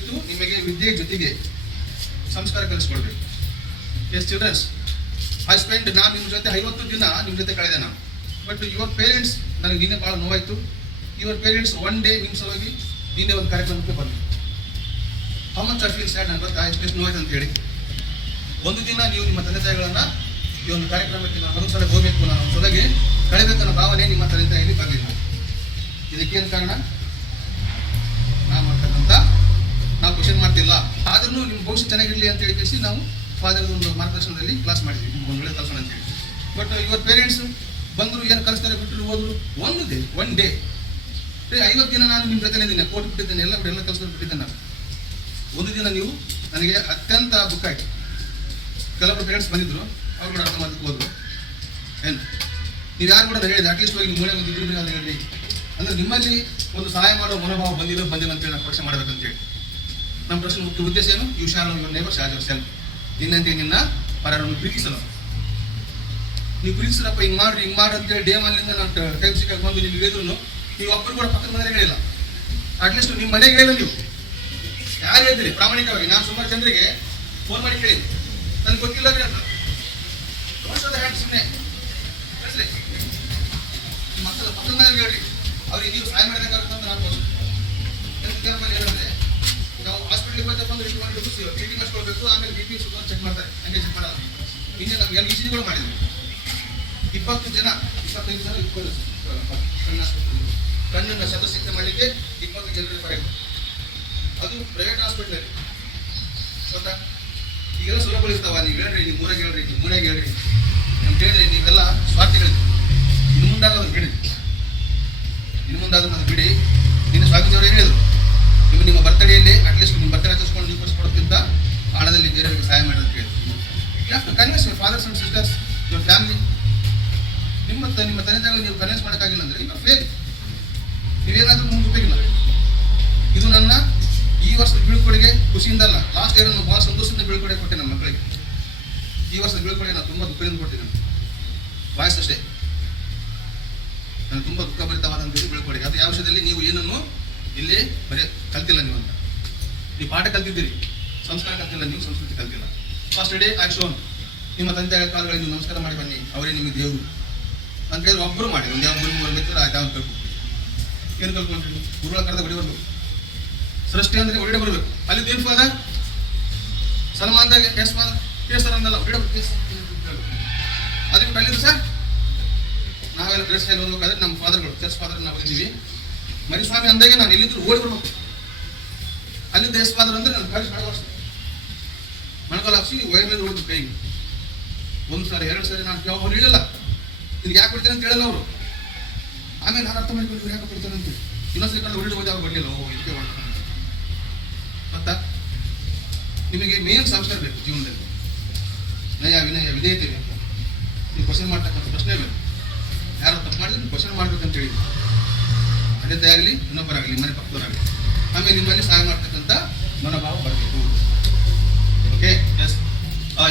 ಕಲಿತು ನಿಮಗೆ ವಿದ್ಯೆ ಜೊತೆಗೆ ಸಂಸ್ಕಾರ ಕಲಿಸ್ಕೊಡ್ಬೇಕು. ಎಸ್ ಚಿಲ್ಡ್ರನ್ಸ್, ಐ ಸ್ಪೆಂಡ್, ನಾನು ನಿಮ್ಮ ಜೊತೆ 50 ದಿನ ನಿಮ್ಮ ಜೊತೆ ಕಳೆದೆ ನಾನು. ಬಟ್ ಯುವರ್ ಪೇರೆಂಟ್ಸ್, ನನಗೆ ನಿನ್ನೆ ಭಾಳ ನೋವಾಯಿತು. ಯುವರ್ ಪೇರೆಂಟ್ಸ್ ಒನ್ ಡೇ ನಿಮ್ಮ ಸಲುವಾಗಿ ನಿನ್ನೆ ಒಂದು ಕಾರ್ಯಕ್ರಮಕ್ಕೆ ಬಂದರು. How much I feel sad, ನನಗೆ ಗೊತ್ತಾ ಎಷ್ಟು ನೋವಾಯ್ತು ಅಂತ ಹೇಳಿ. ಒಂದು ದಿನ ನೀವು ನಿಮ್ಮ ತಂದೆ ತಾಯಿಗಳನ್ನು ಈ ಒಂದು ಕಾರ್ಯಕ್ರಮಕ್ಕೆ ನಾನು ಒಂದು ಸಲ ಹೋಗಬೇಕು, ನಾನು ಸೊಲಗೆ ಕಳೆಬೇಕನ್ನೋ ಭಾವನೆ ನಿಮ್ಮ ತಂದೆ ತಾಯಿಯಲ್ಲಿ ಬರಲಿಲ್ಲ. ಇದಕ್ಕೇನು ಕಾರಣ? ನಾವು ಮಾಡ್ತಕ್ಕಂಥ ನಾವು ಕ್ವಶನ್ ಮಾಡ್ತಿಲ್ಲ. ಆದ್ರೂ ನಿಮ್ಮ ಭವಿಷ್ಯ ಚೆನ್ನಾಗಿರಲಿ ಅಂತ ಹೇಳಿ ಕಳಿಸಿ ನಾವು ಫಾದರ್ದು ಒಂದು ಮಾರ್ಗದರ್ಶನದಲ್ಲಿ ಕ್ಲಾಸ್ ಮಾಡಿದ್ವಿ, ಒಂದು ಒಳ್ಳೆ ಕಲ್ಸೋಣ ಅಂತ ಹೇಳಿ. ಬಟ್ ಯುವರ್ ಪೇರೆಂಟ್ಸ್ ಬಂದರು, ಏನು ಕಲಿಸ್ತಾರೆ, ಬಿಟ್ಟರು, ಹೋದ್ರು. ಒನ್ ಡೇ 50 ದಿನ ನಾನು ನಿಮ್ಮ ಜೊತೆ ಇದ್ದೀನಿ, ಕೋಟ್ ಬಿಟ್ಟಿದ್ದೇನೆ, ಎಲ್ಲ ಕಲಿಸ್ಕೊಂಡು ಬಿಟ್ಟಿದ್ದೇನೆ ನಾನು. ಒಂದು ದಿನ ನೀವು ನನಗೆ ಅತ್ಯಂತ ದುಃಖ ಆಯಿತು. ಕೆಲವರು ಪೇರೆಂಟ್ಸ್ ಬಂದಿದ್ರು, ಅವ್ರು ಕೂಡ ಅರ್ಥ ಮಾಡೋದಕ್ಕೆ ಹೋದ್ರು. ಏನು ನೀವು ಯಾರು ಕೂಡ ಹೇಳಿದೆ, ಅಟ್ಲೀಸ್ಟ್ ಹೋಗಿ ಮೂಳೆ ಒಂದು ಇದ್ರು ಅಂತ ಹೇಳಿ. ಅಂದರೆ ನಿಮ್ಮಲ್ಲಿ ಒಂದು ಸಹಾಯ ಮಾಡೋ ಮನೋಭಾವ ಬಂದಿಲ್ಲ ಅಂತೇಳಿ ನಾವು ಪರೀಕ್ಷೆ ಮಾಡಬೇಕಂತೇಳಿ. ನಮ್ಮ ಪ್ರಶ್ನೆ ಮುಖ್ಯ ಉದ್ದೇಶ ಏನು? You shall know your neighbours as yourself. ನಿನ್ನಂತೆ ನಿನ್ನ ಪರರನ್ನು ಪ್ರೀತಿಸಲು. ನೀವು ಪ್ರೀತಿಸಿರಪ್ಪ, ಹಿಂಗೆ ಮಾಡಿ ಅಂತೇಳಿ ಡೇ ಮಲ್ಲಿಂದ ನಾನು ಟೈಮ್ ಸಿಕ್ಕಾಗಿ ಬಂದು ನಿಮ್ಗೆ ಹೇಳಿದ್ರು ನೀವು ಒಬ್ಬರು ಕೂಡ ಪಕ್ಕದ ಮನೆಗೆ ಹೇಳಿಲ್ಲ. ಅಟ್ಲೀಸ್ಟ್ ನಿಮ್ಮ ಮನೆಗೆ ಹೇಳಿಲ್ಲ. ನೀವು ಯಾರು ಹೇಳಿದ್ರಿ ಪ್ರಾಮಾಣಿಕವಾಗಿ? ನಾನು ಸುಮಾರು ಜನರಿಗೆ ಫೋನ್ ಮಾಡಿ ಕೇಳಿ, ನನಗೆ ಗೊತ್ತಿಲ್ಲ ಅಂತ ಸುಮ್ಮನೆ ಕಳಿಸ್ರಿ. ಮಕ್ಕಳ ಪಕ್ಕದ ಮನೆಗೆ ಹೇಳ್ರಿ, ಅವ್ರಿಗೆ ನೀವು ಸಹಾಯ ಮಾಡಬೇಕಾಗುತ್ತೆ ಅಂತ ನಾನು ಏನಂದ್ರೆ, ನಾವು ಹಾಸ್ಪಿಟ್ಲಿಗೆ ಬಂದಪ್ಪ ಅಂದ್ರೆ ಟಿ ಮಾಡಿಸ್ಕೊಳ್ಬೇಕು, ಆಮೇಲೆ BP ಶುಗರ್ ಚೆಕ್ ಮಾಡ್ತಾರೆ, ಹಂಗೆ ಚೆಕ್ ಮಾಡಲ್ಲ. ಇನ್ನೇ ನಮ್ಗೆ ಎಲ್ಲ ECGಗಳು ಮಾಡಿದ್ವಿ. 25 ಜನ ಕಣ್ಣನ್ನು ಶಸ್ತ್ರಚಿಕಿತ್ಸೆ ಮಾಡಲಿಕ್ಕೆ 20 ಜನರಿಗೆ ಬರೆಯುತ್ತೆ. ಅದು ಪ್ರೈವೇಟ್ ಹಾಸ್ಪಿಟ್ಲಲ್ಲಿ. ಗೊತ್ತಾ? ಈಗೆಲ್ಲ ಸುಲಭಗಳು ಇರ್ತಾವ. ನೀವು ಹೇಳ್ರಿ, ನೀವು ಮೂರಾಗ ಹೇಳ್ರಿ, ನೀವು ಮೂರಾಗ ಹೇಳ್ರಿ ಅಂತ ಹೇಳಿದ್ರೆ ನೀವೆಲ್ಲ ಸ್ವಾರ್ಥಿಗಳಿದ್ವಿ. ಇನ್ನು ಮುಂದಾಗೋದು ಬಿಡಿ, ಬಿಡಿ. ನಿನ್ನ ಸ್ವಾಮೀಜಿಯವರು ಹೇಳಿದ್ರು, ನಿಮ್ಮ ಬರ್ತಡೆಯಲ್ಲಿ ಅಟ್ಲೀಸ್ಟ್ ನಿಮ್ಮ ಬರ್ತಡೆ ಆಚರಿಸ್ಕೊಂಡು ನೀವು ಕೊಡಿಸ್ಕೊಡೋದ್ಕಿಂತ ಹಣದಲ್ಲಿ ಬೇರೆಯವರಿಗೆ ಸಹಾಯ ಮಾಡಿ ಅಂತ ಹೇಳಿದ್ರು. You have to convince your fathers and sisters, your family. ನಿಮ್ಮ ತಂದೆ ತಾಯಿಗಳು ನೀವು ಕನ್ವಿನ್ಸ್ ಮಾಡೋಕ್ಕಾಗಿಲ್ಲ ಅಂದರೆ ಯುವರ್ ಫೇಲ್. ನೀವೇನಾದರೂ ಮುಂದೆ ಉಪಯೋಗಿಲ್ಲ. ಇದು ನನ್ನ ಈ ವರ್ಷದ ಬೀಳ್ಕೊಡುಗೆ. ಖುಷಿಯಿಂದ ಅಲ್ಲ, ಲಾಸ್ಟ್ ಇಯರ್ ನಾನು ಭಾಳ ಸಂತೋಷದಿಂದ ಬೀಳ್ಕೊಡುಗೆ ಕೊಟ್ಟೆ ನಮ್ಮ ಮಕ್ಕಳಿಗೆ. ಈ ವರ್ಷದ ಬೀಳ್ಕೊಡುಗೆ ನಾನು ತುಂಬ ದುಃಖದಿಂದ ಕೊಟ್ಟಿದ್ದೆ. ವಾಯ್ಸ್ ಅಷ್ಟೇ, ನಾನು ತುಂಬ ದುಃಖ ಭರಿತವಾದಂಥದ್ದು ಬೀಳ್ಕೊಡುಗೆ. ಅದು ಯಾವ ವಿಷಯದಲ್ಲಿ ನೀವು ಏನನ್ನು ಇಲ್ಲಿ ಬರೀ ಕಲ್ತಿಲ್ಲ ನೀವು ಅಂತ. ನೀವು ಪಾಠ ಕಲ್ತಿದ್ದೀರಿ, ಸಂಸ್ಕಾರ ಕಲ್ತಿಲ್ಲ, ನೀವು ಸಂಸ್ಕೃತಿ ಕಲ್ತಿಲ್ಲ. ಫಸ್ಟ್ ಡೇ ಐ ಶೋನ್, ನಿಮ್ಮ ತಂದೆ ಕಾಲಗಳಿಗೆ ನೀವು ನಮಸ್ಕಾರ ಮಾಡಿ ಬನ್ನಿ, ಅವರೇ ನಿಮಗೆ ದೇವರು ಅಂತ ಹೇಳಿದ್ರೆ ಒಬ್ಬರು ಮಾಡಿ. ಒಂದು ಯಾವ 3 ಬರ್ತಾರೆ, ಆಯ್ತು ಅವ್ನು ಕಲ್ಕೊಂಡು ಏನು ಕಲ್ಕೊಂಡ್ರಿ? ಗುರುಗಳ ಕರೆದ ಹೊಡಿ ಬರ್ಬೇಕು. ಸೃಷ್ಟಿ ಅಂದರೆ ಹೊರಡೆ ಬರಬೇಕು. ಅಲ್ಲಿ ಏನು ಫಾದ ಸಲ್ಮಾನ್ದಾಗ ಎಸ್ ಫಾದ ಕೇಸರ್ ಅಂದಲ್ಲ, ಹೊರಡೆ ಬರ್ಬೇಕು. ಅದಕ್ಕೆ ಕಲಿದ್ರು ಸರ್. ನಾವೆಲ್ಲ ಡ್ರೆಸ್ ಹೇಳಿ ಓದ್ಬೇಕಾದ್ರೆ ನಮ್ಮ ಫಾದರ್ಗಳು, ಚರ್ಚ್ ಫಾದರ್ ನಾವು ಬಂದಿದ್ದೀವಿ. ಮರಿಸ್ವಾಮಿ ಅಂದಾಗೆ ನಾನು ಎಲ್ಲಿದ್ರು ಓಡಿ ಬರ್ಬೇಕು. ಅಲ್ಲಿಂದ ಎಸ್ ಫಾದರ್ ಅಂದ್ರೆ ನಾನು ಕಳಿಸಿ ಮಣಕಾಲ ಹಾಕ್ಸಿ ವೈರ್ ಮೇಲೆ ಓಡಿದ್ರು ಕೈ. 1 ಸಾರಿ 2 ಸಾರಿ ನಾನು ಅವ್ರು ಹೇಳಿಲ್ಲ, ಇಲ್ಲಿ ಯಾಕೆ ಬಿಡ್ತೇನೆ ಅಂತ ಹೇಳಲ್ಲ ಅವರು. ಆಮೇಲೆ ನಾನು ಅರ್ಥ ಮಾಡಿಕೊಂಡು ಯಾಕೆ ಬಿಡ್ತೇನೆ ಅಂತ ಇನ್ನೊಂದ್ಸರಿ ಕಂಡು ಹೊರಡಿ ಹೋಗಿ ಅವ್ರು ಬರಲಿಲ್ಲ. ಇದಕ್ಕೆ ಮಾಡ್ತಾರೆ. ಗೊತ್ತಾ? ನಿಮಗೆ ಮೇನ್ ಸಂಸ್ಕಾರ ಬೇಕು ಜೀವನದಲ್ಲಿ. ನಯ ವಿನಯ ವಿಧೇಯತೆ ಬೇಕು. ನೀವು ಕ್ವಶನ್ ಮಾಡ್ತಕ್ಕಂಥ ಪ್ರಶ್ನೆ ಬೇಕು. ಯಾರೋ ತಪ್ಪು ಮಾಡಿದ್ರೆ ನೀವು ಕ್ವಶನ್ ಮಾಡ್ಬೇಕಂತ ಹೇಳಿ, ಅದೇ ಆಗಲಿ ಇನ್ನೊಬ್ಬರಾಗಲಿ, ಮನೆ ಪಕ್ಕದವರಾಗಲಿ. ಆಮೇಲೆ ನಿಮ್ಮಲ್ಲಿ ಸಹಾಯ ಮಾಡ್ತಕ್ಕಂಥ ಮನೋಭಾವ ಬರಬೇಕು. Okay, yes.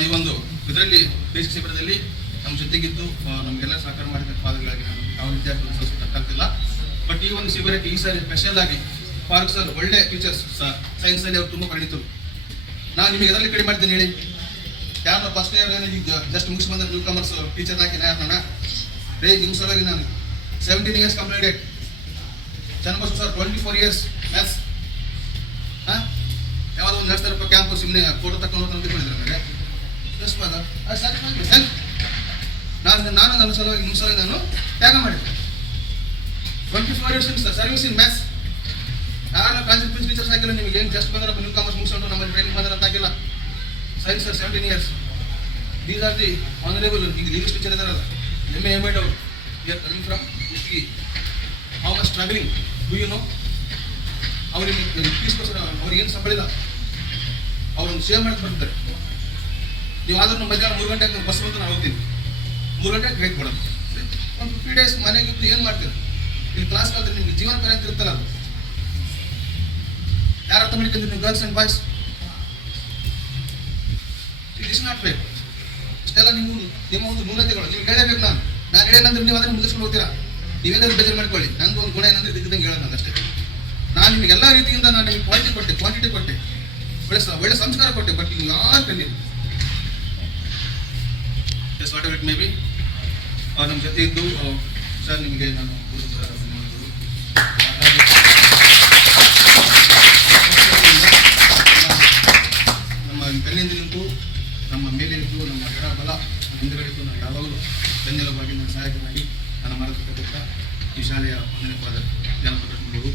ಈ ಒಂದು ಇದರಲ್ಲಿ ಬೇಸಿಕ್ ಶಿಬಿರದಲ್ಲಿ ನಮ್ಮ ಜೊತೆಗಿದ್ದು ನಮಗೆಲ್ಲ ಸಹಕಾರ ಮಾಡಿದ ಫಾದರ್ಗಳಿಗೆ ನಾನು ಯಾವ ವಿದ್ಯಾರ್ಥಿಗಳು ಸಂಸ್ಕೃತ ಕಲ್ತಿಲ್ಲ. ಬಟ್ ಈ ಒಂದು ಶಿಬಿರಕ್ಕೆ ಈ ಸಾರಿ ಸ್ಪೆಷಲ್ ಆಗಿ ಫಾರೂಕ್ ಸರ್ ಒಳ್ಳೆ ಟೀಚರ್ಸ್, ಸೈನ್ಸಲ್ಲಿ ಅವರು ತುಂಬ ಪರಿಣಿತರು. ನಾನು ನಿಮಗೆ ಎದರಲ್ಲಿ ಕಡಿಮೆ ಮಾಡಿದ್ದೇನೆ ಹೇಳಿ? ಯಾರು ಫಸ್ಟ್ ಇಯರ್ ಈಗ ಜಸ್ಟ್ ಮುಗಿಸಿ ಬಂದ ನ್ಯೂ ಕಮರ್ಸ್ ಟೀಚರ್ ಹಾಕಿ ನಾನು ರೇ ನಿಮ್ಮ ಸಲುವಾಗಿ ನಾನು 17 years completed. Channabasava sir 24 years maths. ಯಾವುದೋ ಒಂದು ನಡೆಸ್ತಾರಪ್ಪ ಕ್ಯಾಂಪು, ಸುಮ್ಮನೆ ಫೋಟೋ ತಕೊಂಡು ಅಂತ ತಿಳ್ಕೊಂಡಿದ್ರೆ ನನಗೆ ಜಸ್ಟ್ ನಾನು ನನ್ನ ಸಲುವಾಗಿ ನಿಮ್ಮ ಸಲುವಾಗಿ ನಾನು ತ್ಯಾಗ ಮಾಡಿದ್ದೆ. 24 years ಸರ್ವಿಸ್ ಇನ್ ಮ್ಯಾಥ್ಸ್. ಯಾರು ಕಾನ್ಸೆಪ್ಟ್ ಟೀಚರ್ಸ್ ಹಾಕಿಲ್ಲ, ನಿಮಗೆ ಏನು ಜಸ್ಟ್ ಬಂದ್ರಪ್ಪ ನ್ಯೂ ಕಾಮರ್ಸ್ ಮುಗಿಸ್ಕೊಂಡು ನಮ್ಮಲ್ಲಿ ಟ್ರೈನಿಂಗ್ ಬಂದ್ರೆ ಅಂತ ಹಾಕಿಲ್ಲ. Since sir 17 years. These are the honourable. ಈಗ ಇಂಗ್ಲೀಷ್ ಟೀಚರ್ ಇದಾರಲ್ಲ, MA MAd ಅವರು, you're coming from history. How much struggling do you know? ಅವ್ರಿಗೆ ಫೀಸ್ಗೋಸ್ಕರ ಅವ್ರಿಗೆ ಏನು ಸಂಬಳಿಲ್ಲ, ಅವ್ರೊಂದು ಸೇವ್ ಮಾಡಕ್ಕೆ ಬರ್ತಾರೆ. ನೀವು ಆದ್ರೂ ಮಧ್ಯಾಹ್ನ 3 ಗಂಟೆಗೆ ಬಸ್ ಬಂದು ನಾನು ಹೋಗ್ತೀನಿ, 3 ಗಂಟೆಗೆ ಗೈಡ್ ಕೊಡೋದು. ಒಂದು 50 days ಮನೆಗಿದ್ದು ಏನು ಮಾಡ್ತೀರಿ? ಇಲ್ಲಿ ಕ್ಲಾಸ್ ಕಲ್ತ್ರೆ ನಿಮ್ಗೆ ಜೀವನ ಪರ್ಯಂತ ಇರ್ತಲ್ಲ. ಅದು ಯಾರು ಅರ್ಥ ಮಾಡ್ಕೊಂಡ್ರಿ ನೀವು girls and boys? It is not fair. ಇಷ್ಟೆಲ್ಲ ನಿಮ್ಮ ಒಂದು ನ್ಯೂನತೆಗಳು ನೀವು ಹೇಳಬೇಕು. ನಾನು ಹೇಳೇನಂದ್ರೆ ನೀವು ಅದನ್ನು ಮುಂದಿಸ್ಕೊಂಡು ಹೋಗ್ತೀರಾ. ನೀವೇನಾದ್ರು ಬೇಜಾರು ಮಾಡ್ಕೊಳ್ಳಿ. ನಂದು ಒಂದು ಗುಣ ಏನಂದ್ರೆ ದಿಗ್ಗದಂಗೆ ಹೇಳೋದು ನಾನು ಅಷ್ಟೇ. ನಾನು ನಿಮಗೆಲ್ಲ ರೀತಿಯಿಂದ ನಾನು ನಿಮಗೆ ಕ್ವಾಲಿಟಿ ಕೊಟ್ಟೆ, ಕ್ವಾಂಟಿಟಿ ಕೊಟ್ಟೆ, ಒಳ್ಳೆ ಸಂಸ್ಕಾರ ಕೊಟ್ಟೆ, ಬಟ್ ನೀವು ಯಾರು ಕಲಿಯಿಲ್ಲ. Yes whatever it may be. ನಮ್ಮ ಜೊತೆ ಇದ್ದು ಸರ್ ನಿಮಗೆ ನಾನು ನಮ್ಮ ಕಲ್ಲಿಂದ ನಿಂತು ನಮ್ಮ ಮೇಲೆ ಇದ್ದು ನಮ್ಮ ಎಡ ಬಲ ಹಿಂದುಗಡೆ ಇದ್ದು ನಾನು ಯಾವಾಗಲೂ ಬೆನ್ನೆಲುಬಾಗಿ ನನ್ನ ಸಹಾಯಕನಾಗಿ ನನ್ನ ಮಾರ್ಗದರ್ಶಕ ಈ ಶಾಲೆಯ ಒಂದನೇ ಫಾದರ್ ಜನಪ್ರತಿನಿಧಿಗಳು.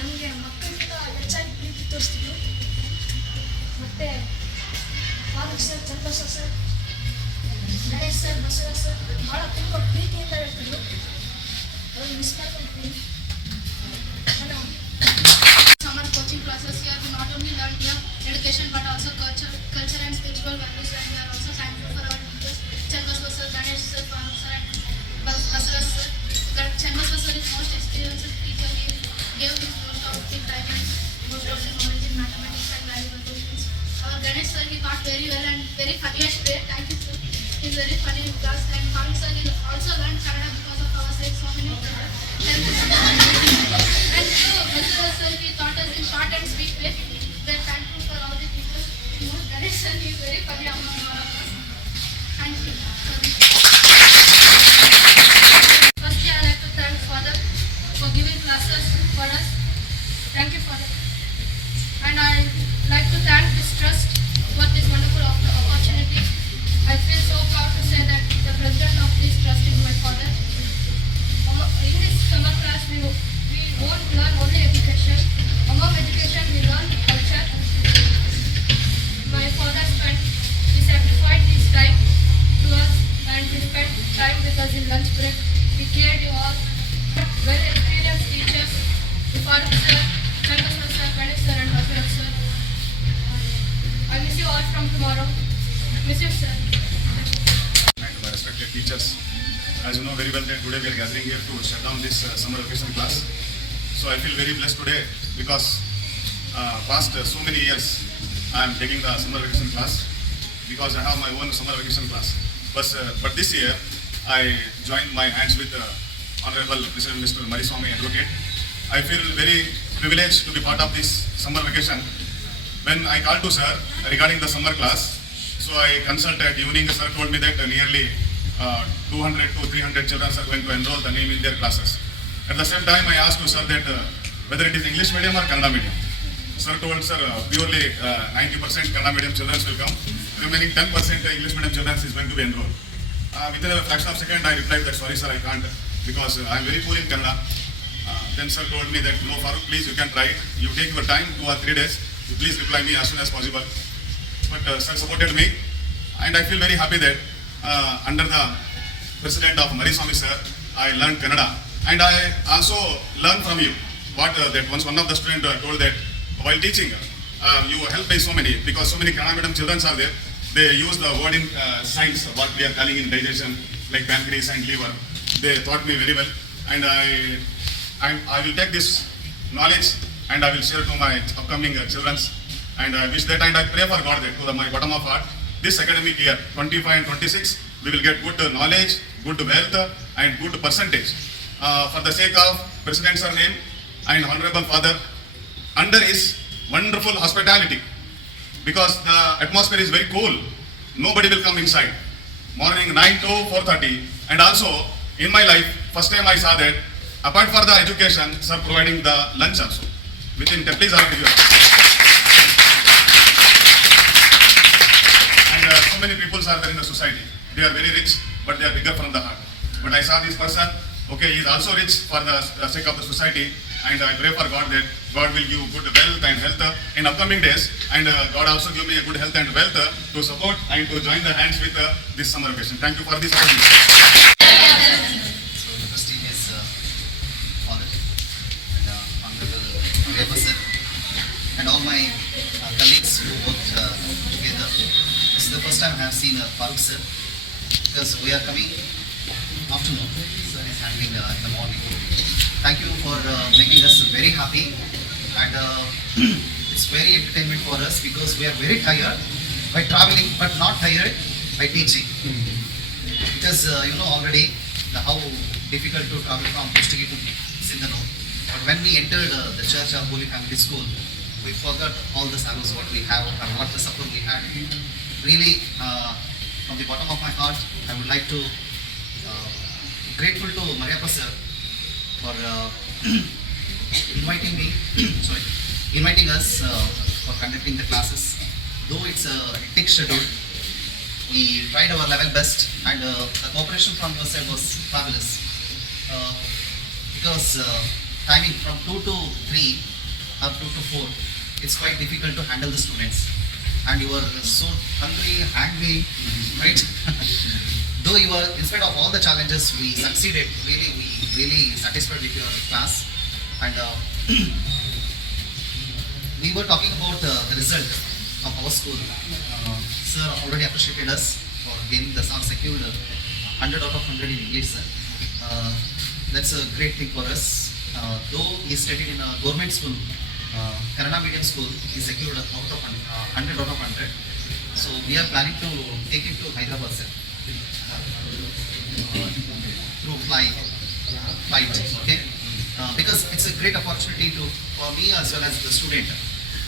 ನಮಗೆ ಮಕ್ಕಳಿಂದ ಹೆಚ್ಚಾಗಿ ಪ್ರೀತಿ ತೋರಿಸ್ತಿದ್ರು. ಮತ್ತೆ father sir, Chandrabasava sir, Ganesh sir, Basava sir ಭಾಳ ತುಂಬ ಪ್ರೀತಿಯಿಂದ ಹೇಳ್ತಿದ್ರು. ಅವ್ರು ಮಿಸ್ ಮಾಡ್ಕೊಳ್ತೀನಿ. Summer coaching classes here we not only learn here education but also culture and spiritual values, and we are also thankful for our teachers Chandbaswa sir, Ganesh sir, Farooq sir and Basra sir. That Chandbaswa sir is most experienced teacher. He gave his most of the time and most of the knowledge in mathematics and valuable questions. Our Ganesh sir, he taught very well and very funniest way. Thank you sir. He is very funny in class. And Farooq sir, he also learned Kannada because of our side so many and Basra sir, he taught us in short and sweet way. We are thankful for all the teachers. Ganesh sir, he is very funny among all of us. Thank you. Firstly, I like to thank Father for giving classes for us. Thank you, Father. And I like to thank this trust for this wonderful opportunity. I feel so proud to say that the president of this trust is my father. In this summer class, we won't learn only education. Among education, we learn culture. My father he sacrificed his time to us, and he spent time with us in lunch break. We cared you all. Very experienced teachers, Farooq sir, Chandbaswa sir, Ganesh sir and Basra sir. I miss you all from tomorrow. Miss you sir. And my respected teachers, as you know very well that today we are gathering here to shut down this summer vacation class. So I feel very blessed today because past so many years I am taking the summer vacation class because I have my own summer vacation class. But this year I joined my hands with Honorable President Mr. Mariswamy Advocate. I feel very privileged to be part of this summer vacation. When I called to sir regarding the summer class, so I consulted evening. Sir told me that nearly 200 to 300 children are going to enroll the name in their classes. At the same time, I asked to sir that whether it is English medium or Kannada medium. Sir told sir purely 90% Kannada medium children will come. Remaining 10% English medium children is going to be enrolled. Within a fraction of a second, I replied that sorry sir, I can't because I am very poor in Kannada. Then sir told me that no Farooq, please you can try it. You take your time 2 or 3 days. You please reply me as soon as possible. But sir supported me, and I feel very happy that under the president of Mariswamy sir, I learned Kannada, and I also learned from you what that once one of the student told that while teaching you help me so many because so many Kannada medium children are there. They use the word in science what we are calling in digestion like pancreas and liver. They taught me very well, and I will take this knowledge and I will share to my upcoming children. And I wish that and I pray for God that to my bottom of heart, this academic year 25 and 26, we will get good knowledge, good wealth and good percentage. For the sake of President Sir name and Honorable Father, under his wonderful hospitality, because the atmosphere is very cool, nobody will come inside. Morning 9 to 4:30, and also in my life, first time I saw that apart for the education, sir providing the lunch also within please have to so many people are there in the society. They are very rich, but they are bigger from the heart. But I saw this person, okay, he is also rich for the sake of the society, and I pray for God that God will give good wealth and health in upcoming days, and God also give me a good health and wealth to support and to join the hands with this summer vacation. Thank you for this opportunity. So the prestigious Father and Honorable Reva sir and all my colleagues who worked together. This is the first time I have seen Farooq sir because we are coming afternoon. Sir is handling in the morning. Thank you for making us very happy, and it's very entertainment for us because we are very tired by traveling but not tired by teaching. Because you know already how difficult to travel from Pustaki to in the know. But when we entered the Church of Holy Family School, we forgot all the sorrows what we have and what the supper we had. Really, from the bottom of my heart, I would like to grateful to Mariappa sir for inviting us for conducting the classes. Though it's a hectic schedule, we tried our level best, and the cooperation from your side was fabulous. Because timing from 2 to 3 or 2 to 4, it's quite difficult to handle the students. And you are so hungry, angry, right? Though you were, in spite of all the challenges, we succeeded. We really satisfied with your class. And we were talking about the result of our school. Sir already appreciated us for getting the song secured 100 out of 100 in English, sir. That's a great thing for us. Though he studied in a government school, Kannada medium school, he secured out of 100 out of 100. So we are planning to take him to Hyderabad, sir. Through flight, okay? Because it's a great opportunity for me as well as the student,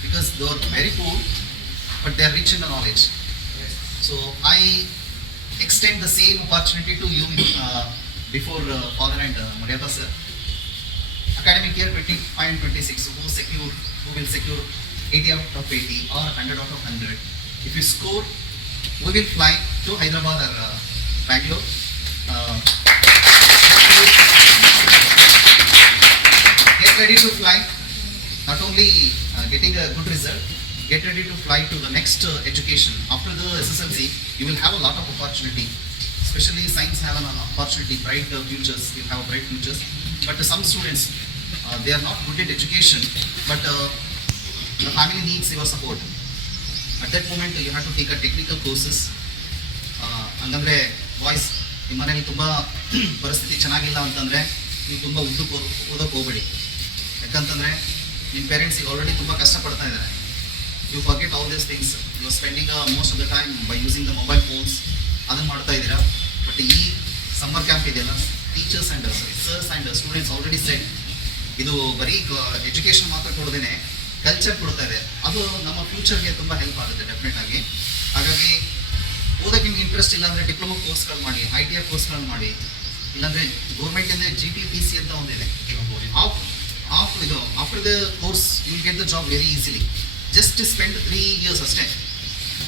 because they are very poor, but they are rich in the knowledge. So I extend the same opportunity to you before Father and Mariappa sir. Academic year 25 and 26, who will secure 80 out of 80 or 100 out of 100. If you score, we will fly to Hyderabad or Bangalore. Get ready to fly. Not only getting a good result, get ready to fly to the next education. After the SSLC, you will have a lot of opportunity. Especially science have an opportunity, bright futures. You have bright futures. But some students, they are not good at education, but the family needs your support. At that moment, you have to take a technical courses. ಹಂಗಂದ್ರೆ boys ನಿಮ್ಮ ಮನೇಲಿ ತುಂಬ ಪರಿಸ್ಥಿತಿ ಚೆನ್ನಾಗಿಲ್ಲ ಅಂತಂದರೆ ನೀವು ತುಂಬ ಉದ್ದಕ್ಕೆ ಓದೋಕೆ ಹೋಗಬೇಡಿ. ಯಾಕಂತಂದರೆ ನಿಮ್ಮ ಪೇರೆಂಟ್ಸ್ ಈಗ ಆಲ್ರೆಡಿ ತುಂಬ ಕಷ್ಟಪಡ್ತಾ ಇದ್ದಾರೆ. You forget all these things. You are spending most of the time by using the mobile phones. ಅದನ್ನು ಮಾಡ್ತಾ ಇದ್ದೀರಾ. ಬಟ್ ಈ ಸಮ್ಮರ್ ಕ್ಯಾಂಪ್ ಇದೆಯಲ್ಲ, teachers and sirs and students already set, ಇದು ಬರೀ ಎಜುಕೇಷನ್ ಮಾತ್ರ ಕೊಡೋದೇನೆ ಕಲ್ಚರ್ ಕೊಡ್ತಾ ಇದೆ. ಅದು ನಮ್ಮ ಫ್ಯೂಚರ್ಗೆ ತುಂಬ ಹೆಲ್ಪ್ ಆಗುತ್ತೆ ಡೆಫಿನೆಟ್ ಆಗಿ. ಹಾಗಾಗಿ ಓದೋಕ್ಕೆ ನಿಮ್ಗೆ ಇಂಟ್ರೆಸ್ಟ್ ಇಲ್ಲ ಅಂದರೆ ಡಿಪ್ಲೊಮಾ ಕೋರ್ಸ್ಗಳು ಮಾಡಿ, ITI ಕೋರ್ಸ್ಗಳು ಮಾಡಿ, ಇಲ್ಲಾಂದರೆ ಗೌರ್ಮೆಂಟಿಂದ GTPC ಅಂತ ಒಂದಿದೆ. After the course you will get the job very easily. Just spend 3 years ಅಷ್ಟೇ.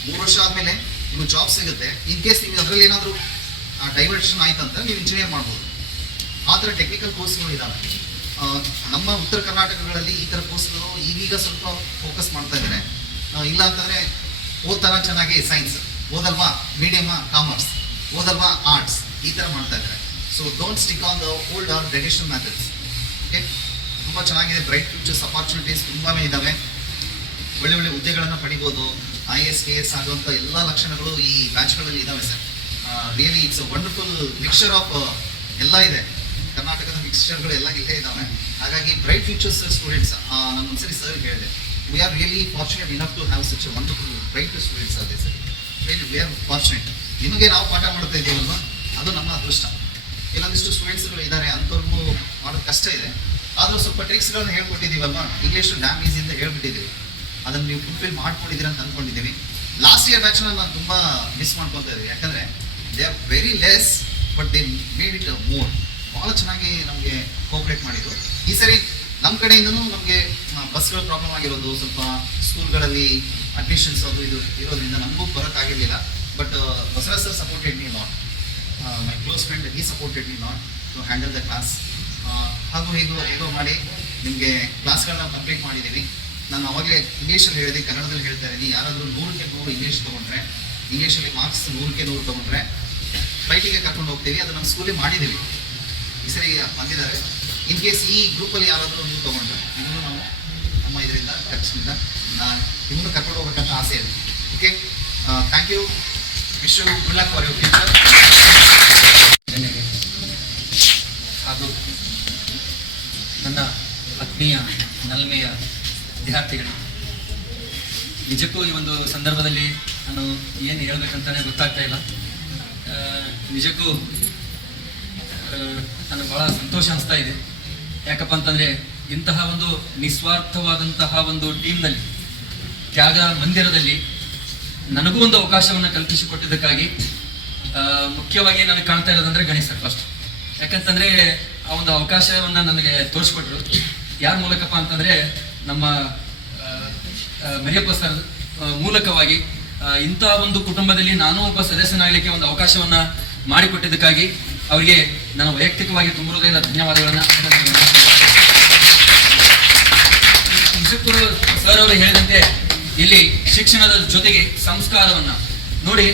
3 ವರ್ಷ ಆದಮೇಲೆ ನಿಮಗೆ ಜಾಬ್ ಸಿಗುತ್ತೆ. ಇನ್ ಕೇಸ್ ನೀವು ಅದರಲ್ಲಿ ಏನಾದರೂ ಡೈವರ್ಷನ್ ಆಯ್ತು ಅಂತ ನೀವು ಇಂಜಿನಿಯರ್ ಮಾಡ್ಬೋದು. ಆ ಥರ ಟೆಕ್ನಿಕಲ್ ಕೋರ್ಸ್ಗಳು ಇದ್ದಾವೆ. ನಮ್ಮ ಉತ್ತರ ಕರ್ನಾಟಕಗಳಲ್ಲಿ ಈ ಥರ ಕೋರ್ಸ್ಗಳು ಈಗೀಗ ಸ್ವಲ್ಪ ಫೋಕಸ್ ಮಾಡ್ತಾ ಇದ್ದಾರೆ. ಇಲ್ಲ ಅಂತಂದರೆ ಓದ್ತಾರ ಚೆನ್ನಾಗಿ ಸೈನ್ಸ್, ಓದಲ್ವಾ ಮೀಡಿಯಮ್ಮ ಕಾಮರ್ಸ್, ಓದಲ್ವಾ ಆರ್ಟ್ಸ್, ಈ ಥರ ಮಾಡ್ತಾ ಇದ್ದಾರೆ. So don't stick on the old or traditional methods. Okay, ತುಂಬ ಚೆನ್ನಾಗಿದೆ. ಬ್ರೈಟ್ ಫ್ಯೂಚರ್ಸ್ ಆಪರ್ಚುನಿಟೀಸ್ ತುಂಬಾ ಇದ್ದಾವೆ. ಒಳ್ಳೆ ಒಳ್ಳೆ ಹುದ್ದೆಗಳನ್ನು ಪಡಿಬೋದು. IAS KS ಆಗುವಂಥ ಎಲ್ಲ ಲಕ್ಷಣಗಳು ಈ ಬ್ಯಾಚ್ಗಳಲ್ಲಿ ಇದ್ದಾವೆ sir. Really it's a wonderful mixture of ಎಲ್ಲ ಇದೆ. ಕರ್ನಾಟಕದ ಮಿಕ್ಸ್ಚರ್ಗಳು ಎಲ್ಲ ಇಲ್ಲೇ ಇದ್ದಾವೆ. ಹಾಗಾಗಿ ಬ್ರೈಟ್ ಫ್ಯೂಚರ್ಸ್ ಸ್ಟೂಡೆಂಟ್ಸ್, ನಾನು ಒಂದ್ಸರಿ ಸರ್ ಹೇಳಿದೆ, we are really fortunate enough to have such a wonderful bright students ಆಗಿದೆ sir. Really we are fortunate. ನಿಮಗೆ ನಾವು ಪಾಠ ಮಾಡ್ತಾ ಇದ್ದೀವಲ್ವ, ಅದು ನಮ್ಮ ಅದೃಷ್ಟ. ಕೆಲವೊಂದಿಷ್ಟು ಸ್ಟೂಡೆಂಟ್ಸ್ಗಳು ಇದ್ದಾರೆ, ಅಂಥವ್ರಿಗೂ ಮಾಡೋದು ಕಷ್ಟ ಇದೆ. ಆದರೂ ಸ್ವಲ್ಪ ಟ್ರಿಕ್ಸ್ಗಳನ್ನ ಹೇಳ್ಕೊಟ್ಟಿದ್ದೀವಲ್ವ, ಇಂಗ್ಲೀಷ್ ಡ್ಯಾಮ್ ಈಸಿ ಅಂತ ಹೇಳ್ಬಿಟ್ಟಿದ್ದೀವಿ. ಅದನ್ನು ನೀವು ಫುಲ್ಫಿಲ್ ಮಾಡ್ಕೊಂಡಿದ್ದೀರ ಅಂತ ಅಂದ್ಕೊಂಡಿದ್ದೀವಿ. ಲಾಸ್ಟ್ ಇಯರ್ ಬ್ಯಾಚ್ನ ನಾನು ತುಂಬ ಮಿಸ್ ಮಾಡ್ಕೊತಾ ಇದ್ದೀವಿ. ಯಾಕಂದರೆ they are very less but they made it more. ಭಾಳ ಚೆನ್ನಾಗಿ ನಮಗೆ ಕೋಆಪ್ರೇಟ್ ಮಾಡಿದ್ರು. ಈ ಸರಿ ನಮ್ಮ ಕಡೆಯಿಂದನೂ ನಮಗೆ ಬಸ್ಗಳ ಪ್ರಾಬ್ಲಮ್ ಆಗಿರೋದು, ಸ್ವಲ್ಪ ಸ್ಕೂಲ್ಗಳಲ್ಲಿ ಅಡ್ಮಿಷನ್ಸ್ ಅದು ಇದು ಇರೋದ್ರಿಂದ ನಮಗೂ ಬರೋಕ್ಕಾಗಿರಲಿಲ್ಲ. But Basavaraj sir supported me not, my close friend he supported me not to handle the class. ಹಾಗೂ ಹೇಗೋ ಮಾಡಿ ನಿಮಗೆ ಕ್ಲಾಸ್ಗಳನ್ನ ಕಂಪ್ಲೀಟ್ ಮಾಡಿದ್ದೀವಿ. ನಾನು ಅವಾಗಲೇ ಇಂಗ್ಲೀಷಲ್ಲಿ ಹೇಳಿದೆ, ಕನ್ನಡದಲ್ಲಿ ಹೇಳ್ತಾ ಇದ್ದೀನಿ. ಯಾರಾದರೂ 100ಕ್ಕೆ 100 ಇಂಗ್ಲೀಷ್ ತೊಗೊಂಡ್ರೆ, ಇಂಗ್ಲೀಷಲ್ಲಿ ಮಾರ್ಕ್ಸ್ 100ಕ್ಕೆ 100 ತೊಗೊಂಡ್ರೆ ಫ್ಲೈಟಿಗೆ ಕರ್ಕೊಂಡು ಹೋಗ್ತೀವಿ. ಅದು ನಮ್ಮ ಸ್ಕೂಲಲ್ಲಿ ಮಾಡಿದ್ದೀವಿ. ಈ ಸರಿ ಬಂದಿದ್ದಾರೆ. ಇನ್ ಕೇಸ್ ಈ ಗ್ರೂಪಲ್ಲಿ ಯಾರಾದರೂ ನೀವು ತೊಗೊಂಡ್ರೆ, ಇದನ್ನು ನಾವು ನಮ್ಮ ಇದರಿಂದ ಖರ್ಚಿನಿಂದ ನಿಮ್ಮನ್ನು ಕರ್ಕೊಂಡು ಹೋಗ್ಬೇಕಂತ ಆಸೆ ಇದೆ. Okay, thank you. Wish you good luck for your future. ಹಾಗೂ ನನ್ನ ಆತ್ಮೀಯ ನಲ್ಮೆಯ ವಿದ್ಯಾರ್ಥಿಗಳು, ನಿಜಕ್ಕೂ ಈ ಒಂದು ಸಂದರ್ಭದಲ್ಲಿ ನಾನು ಏನು ಹೇಳ್ಬೇಕಂತಾನೆ ಗೊತ್ತಾಗ್ತಾ ಇಲ್ಲ. ನಿಜಕ್ಕೂ ನನಗೆ ಭಾಳ ಸಂತೋಷ ಅನಿಸ್ತಾ ಇದೆ. ಯಾಕಪ್ಪ ಅಂತಂದ್ರೆ ಇಂತಹ ಒಂದು ನಿಸ್ವಾರ್ಥವಾದಂತಹ ಒಂದು ಟೀಮ್ನಲ್ಲಿ, ತ್ಯಾಗ ಮಂದಿರದಲ್ಲಿ ನನಗೂ ಒಂದು ಅವಕಾಶವನ್ನು ಕಲ್ಪಿಸಿಕೊಟ್ಟಿದ್ದಕ್ಕಾಗಿ ಮುಖ್ಯವಾಗಿ ನನಗೆ ಕಾಣ್ತಾ ಇರೋದಂದ್ರೆ ಗಣೇಶ್ ಸರ್ ಫಸ್ಟ್. ಯಾಕಂತಂದ್ರೆ ಆ ಒಂದು ಅವಕಾಶವನ್ನ ನನಗೆ ತೋರಿಸ್ಕೊಟ್ರು. ಯಾರ ಮೂಲಕಪ್ಪ ಅಂತಂದ್ರೆ ನಮ್ಮ ಮರಿಯಪ್ಪ ಸರ್ ಮೂಲಕವಾಗಿ ಇಂಥ ಒಂದು ಕುಟುಂಬದಲ್ಲಿ ನಾನು ಒಬ್ಬ ಸದಸ್ಯನಾಗಲಿಕ್ಕೆ ಒಂದು ಅವಕಾಶವನ್ನ ಮಾಡಿಕೊಟ್ಟಿದ್ದಕ್ಕಾಗಿ ಅವರಿಗೆ ನಾನು ವೈಯಕ್ತಿಕವಾಗಿ ತುಂಬ ಹೃದಯದ ಧನ್ಯವಾದಗಳನ್ನ. ಸರ್ ಅವರು ಹೇಳಿದಂತೆ ಇಲ್ಲಿ ಶಿಕ್ಷಣದ ಜೊತೆಗೆ ಸಂಸ್ಕಾರವನ್ನ ನೋಡಿ,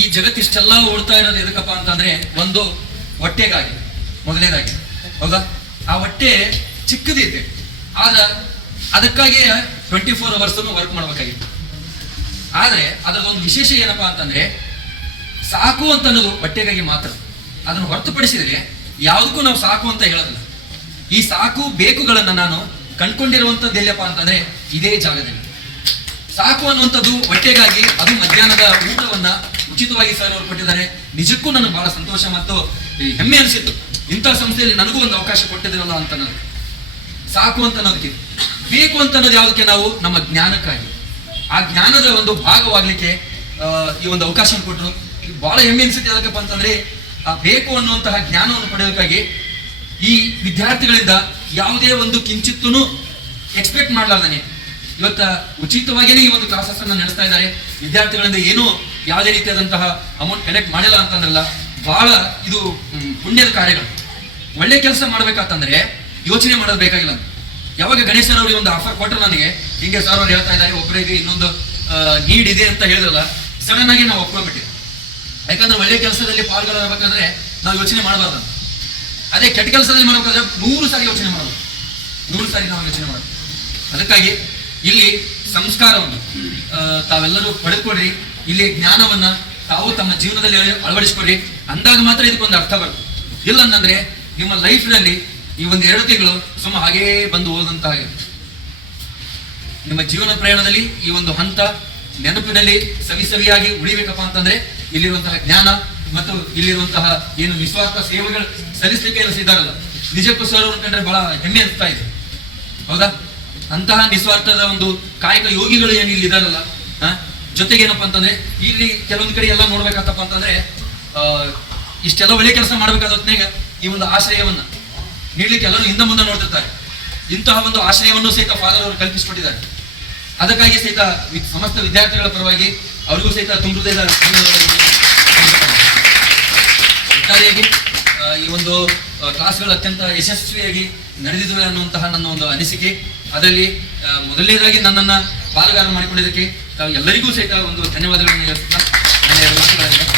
ಈ ಜಗತ್ತಿಷ್ಟೆಲ್ಲ ಓಡ್ತಾ ಇರೋದು ಎದಕ್ಕಪ್ಪ ಅಂತಂದ್ರೆ ಒಂದು ಹೊಟ್ಟೆಗಾಗಿ, ಮೊದಲನೇದಾಗಿ. ಹೌದಾ? ಆ ಹೊಟ್ಟೆ ಚಿಕ್ಕದಿದೆ, ಆದ್ರೆ ಅದಕ್ಕಾಗಿ 24 hours ವರ್ಕ್ ಮಾಡ್ಬೇಕಾಗಿತ್ತು. ಆದ್ರೆ ಅದರದೊಂದು ವಿಶೇಷ ಏನಪ್ಪಾ ಅಂತಂದ್ರೆ ಸಾಕು ಅಂತ ಅನ್ನೋದು ಹೊಟ್ಟೆಗಾಗಿ ಮಾತ್ರ. ಅದನ್ನು ಹೊರತುಪಡಿಸಿದರೆ ಯಾವುದಕ್ಕೂ ನಾವು ಸಾಕು ಅಂತ ಹೇಳೋದಿಲ್ಲ. ಈ ಸಾಕು ಬೇಕುಗಳನ್ನ ನಾನು ಕಂಡ್ಕೊಂಡಿರುವಂತದ್ದು ಎಲ್ಲಪ್ಪ ಅಂತಂದ್ರೆ ಇದೇ ಜಾಗದಲ್ಲಿ. ಸಾಕು ಅನ್ನುವಂಥದ್ದು ಹೊಟ್ಟೆಗಾಗಿ, ಅದು ಮಧ್ಯಾಹ್ನದ ಊಟವನ್ನ ಉಚಿತವಾಗಿ ಸರ್ ಅವರು ಕೊಟ್ಟಿದ್ದಾರೆ. ನಿಜಕ್ಕೂ ನನಗೆ ಬಹಳ ಸಂತೋಷ ಮತ್ತು ಹೆಮ್ಮೆ ಅನಿಸಿತ್ತು. ಇಂಥ ಸಂಸ್ಥೆಯಲ್ಲಿ ನನಗೂ ಒಂದು ಅವಕಾಶ ಕೊಟ್ಟಿದ್ದೀರಲ್ಲ ಅಂತ ಅನ್ನೋದು. ಸಾಕು ಅಂತ ಅನ್ನೋದಕ್ಕೆ ಬೇಕು ಅಂತ ಅನ್ನೋದು ಯಾವುದಕ್ಕೆ? ನಾವು ನಮ್ಮ ಜ್ಞಾನಕ್ಕಾಗಿ, ಆ ಜ್ಞಾನದ ಒಂದು ಭಾಗವಾಗ್ಲಿಕ್ಕೆ ಈ ಒಂದು ಅವಕಾಶ ಕೊಟ್ಟರು. ಬಹಳ ಹೆಮ್ಮೆ ಅನಿಸುತ್ತೆ. ಅದಕ್ಕಪ್ಪ ಅಂತಂದ್ರೆ ಆ ಬೇಕು ಅನ್ನುವಂತಹ ಜ್ಞಾನವನ್ನು ಪಡೆಯೋದಕ್ಕಾಗಿ ಈ ವಿದ್ಯಾರ್ಥಿಗಳಿಂದ ಯಾವುದೇ ಒಂದು ಕಿಂಚಿತ್ತೂ ಎಕ್ಸ್ಪೆಕ್ಟ್ ಮಾಡಲಾರ್ದಾನೆ ಇವತ್ತ ಉಚಿತವಾಗಿಯೇ ಈ ಒಂದು ಕ್ಲಾಸಸ್ ಅನ್ನ ನಡೆಸ್ತಾ ಇದ್ದಾರೆ. ವಿದ್ಯಾರ್ಥಿಗಳಿಂದ ಏನೂ ಯಾವುದೇ ರೀತಿಯಾದಂತಹ ಅಮೌಂಟ್ ಕಲೆಕ್ಟ್ ಮಾಡಿಲ್ಲ ಅಂತಂದ್ರಲ್ಲ, ಬಹಳ ಇದು ಪುಣ್ಯದ ಕಾರ್ಯಗಳು. ಒಳ್ಳೆ ಕೆಲಸ ಮಾಡ್ಬೇಕಂತಂದ್ರೆ ಯೋಚನೆ ಮಾಡೋದು ಬೇಕಾಗಿಲ್ಲ. ಯಾವಾಗ ಗಣೇಶ್ ಸರ್ ಅವ್ರಿಗೆ ಒಂದು ಆಫರ್ ಕೊಟ್ಟರು ನನಗೆ, ಹಿಂಗೆ ಸರ್ ಅವ್ರು ಹೇಳ್ತಾ ಇದ್ದಾರೆ ಒಬ್ಬರಿಗೆ ಇನ್ನೊಂದು ನೀಡ್ ಇದೆ ಅಂತ ಹೇಳಿದ್ರಲ್ಲ, ಸಡನ್ ಆಗಿ ನಾವು ಒಪ್ಕೊಂಡ್ಬಿಟ್ಟಿವಿ. ಯಾಕಂದ್ರೆ ಒಳ್ಳೆ ಕೆಲಸದಲ್ಲಿ ಪಾಲ್ಗೊಳ್ಳಬೇಕಂದ್ರೆ ನಾವು ಯೋಚನೆ ಮಾಡಬಾರ್ದು. ಅದೇ ಕೆಟ್ಟ ಕೆಲಸದಲ್ಲಿ ಮಾಡಬೇಕಾದ್ರೆ 100 ಸಾರಿ ಯೋಚನೆ ಮಾಡಬೇಕು, 100 ಸಾರಿ ನಾವು ಯೋಚನೆ ಮಾಡಬೇಕು. ಅದಕ್ಕಾಗಿ ಇಲ್ಲಿ ಸಂಸ್ಕಾರವನ್ನು ತಾವೆಲ್ಲರೂ ಪಡೆದುಕೊಡ್ರಿ. ಇಲ್ಲಿ ಜ್ಞಾನವನ್ನ ತಾವು ತಮ್ಮ ಜೀವನದಲ್ಲಿ ಅಳವಡಿಸಿಕೊಡ್ರಿ. ಅಂದಾಗ ಮಾತ್ರ ಇದಕ್ಕೊಂದು ಅರ್ಥ ಬರುತ್ತೆ. ಇಲ್ಲ ಅಂತಂದ್ರೆ ನಿಮ್ಮ ಲೈಫ್ನಲ್ಲಿ ಈ ಒಂದು 2 ತಿಂಗಳು ಸುಮ್ಮ ಹಾಗೇ ಬಂದು ಹೋದಂತಾಗಿದೆ. ನಿಮ್ಮ ಜೀವನ ಪ್ರಯಾಣದಲ್ಲಿ ಈ ಒಂದು ಹಂತ ನೆನಪಿನಲ್ಲಿ ಸವಿಯಾಗಿ ಉಳಿಬೇಕಪ್ಪ ಅಂತಂದ್ರೆ ಇಲ್ಲಿರುವಂತಹ ಜ್ಞಾನ ಮತ್ತು ಇಲ್ಲಿರುವಂತಹ ಏನು ನಿಸ್ವಾರ್ಥ ಸೇವೆಗಳು ಸಲ್ಲಿಸಲಿಕ್ಕೆ ಇದ್ದಾರಲ್ಲ, ನಿಜಕ್ಕೂ ಸರ್ ಅವ್ರನ್ನ ಕಂಡ್ರೆ ಬಹಳ ಹೆಮ್ಮೆ ಅನಿಸ್ತಾ ಇದೆ. ಹೌದಾ? ಅಂತಹ ನಿಸ್ವಾರ್ಥದ ಒಂದು ಕಾಯಕ ಯೋಗಿಗಳು ಏನು ಇಲ್ಲಿ ಇದಾರಲ್ಲ, ಜೊತೆಗೆ ಏನಪ್ಪಾ ಅಂತಂದ್ರೆ ಇಲ್ಲಿ ಕೆಲವೊಂದು ಕಡೆ ಎಲ್ಲ ನೋಡ್ಬೇಕಂತಪ್ಪ ಅಂತಂದ್ರೆ ಇಷ್ಟೆಲ್ಲ ಒಳ್ಳೆ ಕೆಲಸ ಮಾಡ್ಬೇಕಾದ್ನಾಗ ಈ ಒಂದು ಆಶ್ರಯವನ್ನ ನೀಡ್ಲಿಕ್ಕೆ ಎಲ್ಲರೂ ಹಿಂದೆ ಮುಂದೆ ನೋಡ್ತಿರ್ತಾರೆ. ಇಂತಹ ಒಂದು ಆಶ್ರಯವನ್ನು ಸಹಿತ ಫಾದರ್ ಅವರು ಕಲ್ಪಿಸಿಕೊಟ್ಟಿದ್ದಾರೆ. ಅದಕ್ಕಾಗಿ ಸಹಿತ ಸಮಸ್ತ ವಿದ್ಯಾರ್ಥಿಗಳ ಪರವಾಗಿ ಅವರಿಗೂ ಸಹಿತ ತುಂಬ ಹೃದಯದ ಒಟ್ಟಾರೆಯಾಗಿ ಈ ಒಂದು ಕ್ಲಾಸ್ಗಳು ಅತ್ಯಂತ ಯಶಸ್ವಿಯಾಗಿ ನಡೆದಿವೆ ಅನ್ನುವಂತಹ ನನ್ನ ಒಂದು ಅನಿಸಿಕೆ. ಅದರಲ್ಲಿ ಮೊದಲನೇದಾಗಿ ನನ್ನನ್ನ ಪಾಲುಗಾರ ಮಾಡಿಕೊಂಡಿದ್ದಕ್ಕೆ ಎಲ್ಲರಿಗೂ ಸಹಿತ ಒಂದು ಧನ್ಯವಾದಗಳನ್ನು ಹೇಳ್ತಾ ನನ್ನ ಮಾತುಗಳನ್ನು